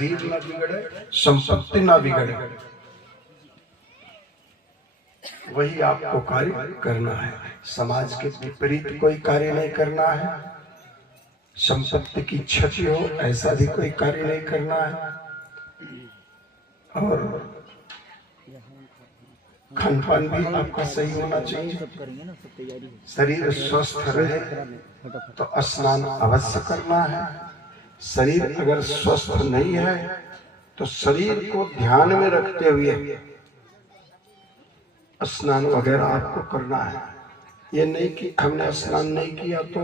शरीर न बिगड़े, संपत्ति न बिगड़े, वही आपको कार्य करना है। समाज के विपरीत कोई कार्य नहीं करना है, संपत्ति की क्षति हो ऐसा भी कोई कार्य नहीं करना है, और खान पान भी आपका सही होना चाहिए। शरीर स्वस्थ रहे तो स्नान अवश्य करना है। शरीर अगर स्वस्थ नहीं है तो शरीर को ध्यान में रखते हुए स्नान वगैरह आपको करना है। ये नहीं कि हमने स्नान नहीं किया तो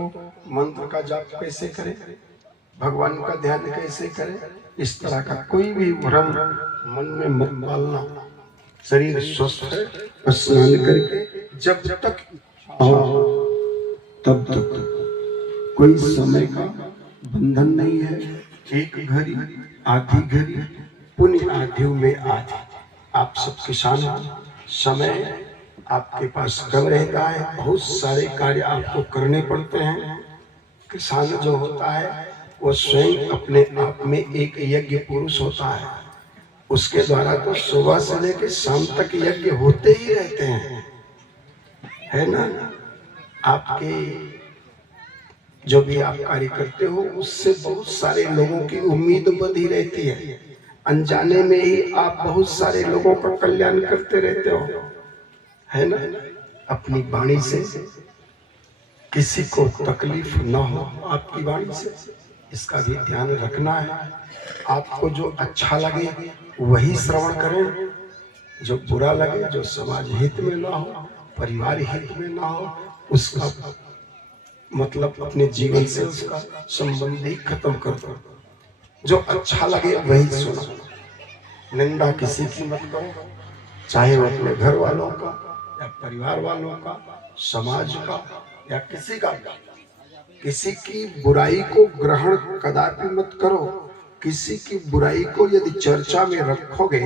मंत्र का जाप कैसे करें, भगवान का ध्यान कैसे करें, इस तरह का कोई भी भ्रम मन में मत पालना। शरीर स्वस्थ है, स्नान करके जब तक तब तक कोई समय का बंधन नहीं है। एक घड़ी आधी घड़ी पुण्य आधियों में आधी। आप सब किसान हो, समय आपके पास कम रहता है, बहुत सारे कार्य आपको करने पड़ते हैं। किसान जो होता है वो स्वयं अपने आप में एक यज्ञ पुरुष होता है। उसके द्वारा तो सुबह से लेकर शाम तक यज्ञ होते ही रहते हैं, है ना। आपके जो भी आप कार्य करते हो उससे बहुत सारे लोगों की उम्मीद बंधी रहती है। अनजाने में ही आप बहुत सारे लोगों का कल्याण करते रहते हो, है ना। अपनी वाणी से किसी को तकलीफ न हो, आपकी वाणी से, इसका भी ध्यान रखना है। आपको जो अच्छा लगे वही श्रवण करें, जो बुरा लगे, जो समाज हित में ना हो, परिवार हित में ना हो, उसका मतलब अपने जीवन से उसका संबंध ही खत्म कर दो। जो अच्छा लगे वही सुनो। निंदा किसी की मत करो, चाहे वो अपने घर वालों का या परिवार वालों का, समाज का या किसी का। किसी की बुराई को ग्रहण कदापि मत करो। किसी की बुराई को यदि चर्चा में रखोगे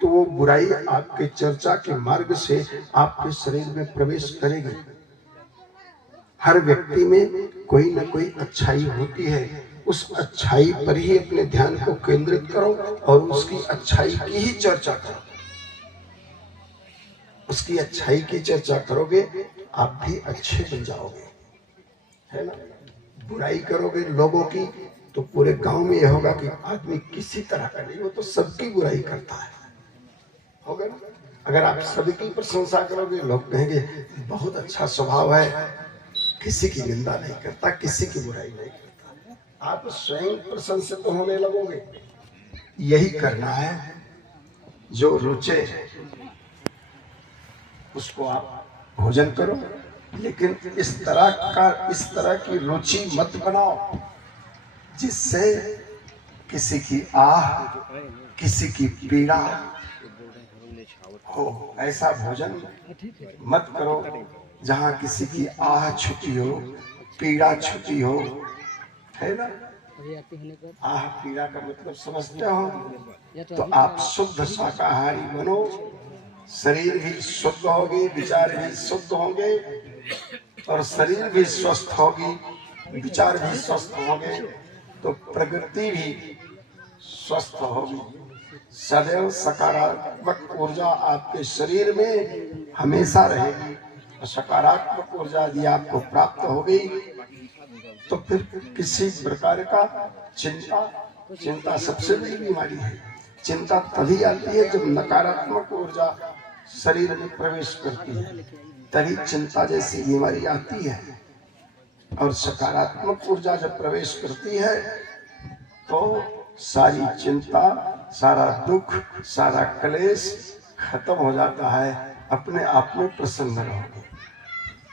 तो वो बुराई आपके चर्चा के मार्ग से आपके शरीर में प्रवेश करेगी। हर व्यक्ति में कोई न कोई अच्छाई होती है, उस अच्छाई पर ही अपने ध्यान को केंद्रित करो और उसकी अच्छाई की ही चर्चा करो। उसकी अच्छाई की चर्चा करोगे आप भी अच्छे बन जाओगे, है ना। बुराई करोगे लोगों की तो पूरे गांव में यह होगा कि आदमी किसी तरह का नहीं, वो तो सबकी बुराई करता है, होगा ना। अगर आप सबकी प्रशंसा करोगे लोग कहेंगे बहुत अच्छा स्वभाव है, किसी की निंदा नहीं करता, किसी की बुराई नहीं करता। आप स्वयं प्रशंसित होने लगोगे। यही करना है, जो रुचे उसको आप भोजन करो, लेकिन इस तरह की रुचि मत बनाओ जिससे किसी की आह, किसी की पीड़ा हो। ऐसा भोजन मत करो जहाँ किसी की आह छुपी हो, पीड़ा छुपी हो, है ना। आह पीड़ा का मतलब समझते हो, तो आप शुद्ध शाकाहारी बनो। शरीर भी शुद्ध होगी, विचार भी शुद्ध होंगे, और शरीर भी स्वस्थ होगी, विचार भी स्वस्थ होंगे, तो प्रकृति भी स्वस्थ होगी। सदैव सकारात्मक ऊर्जा आपके शरीर में हमेशा रहेगी। और सकारात्मक ऊर्जा यदि आपको प्राप्त हो गई तो फिर किसी प्रकार का चिंता सबसे बड़ी बीमारी है। चिंता तभी आती है जब नकारात्मक ऊर्जा शरीर में प्रवेश करती है, तभी चिंता जैसी बीमारी आती है। और सकारात्मक ऊर्जा जब प्रवेश करती है तो सारी चिंता, सारा दुख, सारा क्लेश खत्म हो जाता है, अपने आप में प्रसन्न रहोगे,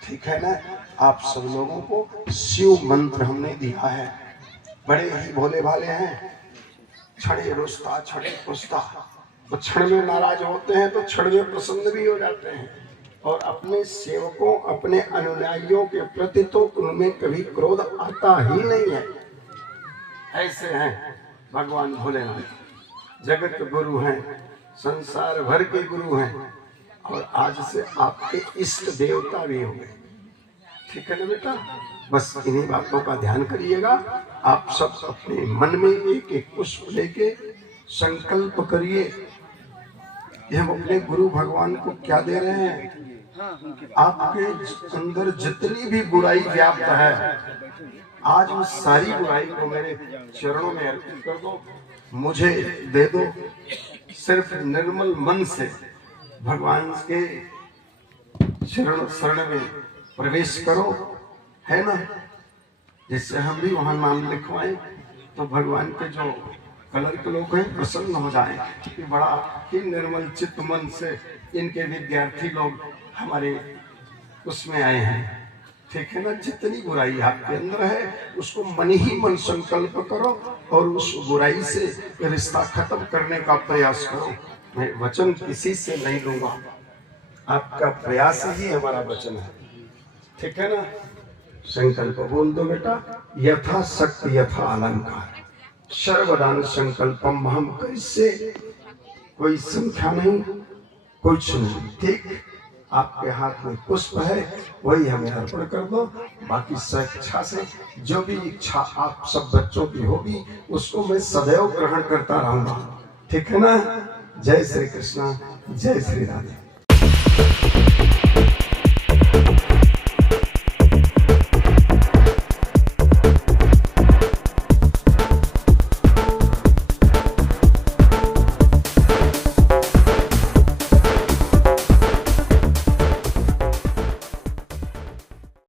ठीक है ना। आप सब लोगों को शिव मंत्र हमने दिया है। बड़े ही भोले भाले हैं, क्षणे रुष्टा क्षणे पुष्टा, तो क्षण में नाराज होते हैं तो क्षण में प्रसन्न भी हो जाते हैं। और अपने सेवकों, अपने अनुयायियों के प्रति तो उनमें कभी क्रोध आता ही नहीं है। ऐसे हैं भगवान भोलेनाथ, जगत गुरु हैं, संसार भर के गुरु हैं, और आज से आपके इष्ट देवता भी होंगे, ठीक है ना बेटा। बस इन्हीं बातों का ध्यान करिएगा। आप सब अपने मन में एक एक पुष्प लेके संकल्प करिए कि हम अपने गुरु भगवान को क्या दे रहे हैं। आपके अंदर जितनी भी बुराई व्याप्त है, आज उस सारी बुराई को मेरे चरणों में अर्पित कर दो, मुझे दे दो। सिर्फ निर्मल मन से भगवान के शरण में प्रवेश करो, है ना। जिससे हम भी वहां नाम लिखवाएं तो भगवान के जो क्लर्क लोग हैं प्रसन्न हो जाएं कि बड़ा ही निर्मल चित्त मन से इनके विद्यार्थी लोग हमारे उसमें आए हैं। ठीक है ना। जितनी बुराई आपके अंदर है उसको मन ही मन संकल्प करो और उस बुराई से रिश्ता खत्म करने का प्रयास करो। मैं वचन किसी से नहीं लूंगा, आपका प्रयास ही हमारा वचन है। ठीक है ना। संकल्प बोल दो बेटा। यथा शक्ति यथा अलंकार सर्वदान संकल्पम हम। कैसे? कोई संख्या नहीं, कुछ नहीं। ठीक। आपके हाथ में पुष्प है, वही हमें अर्पण कर दो। बाकी स्वेच्छा से जो भी इच्छा आप सब बच्चों की होगी उसको मैं सदैव ग्रहण करता रहूंगा। ठीक है ना। जय श्री कृष्ण, जय श्री राधे।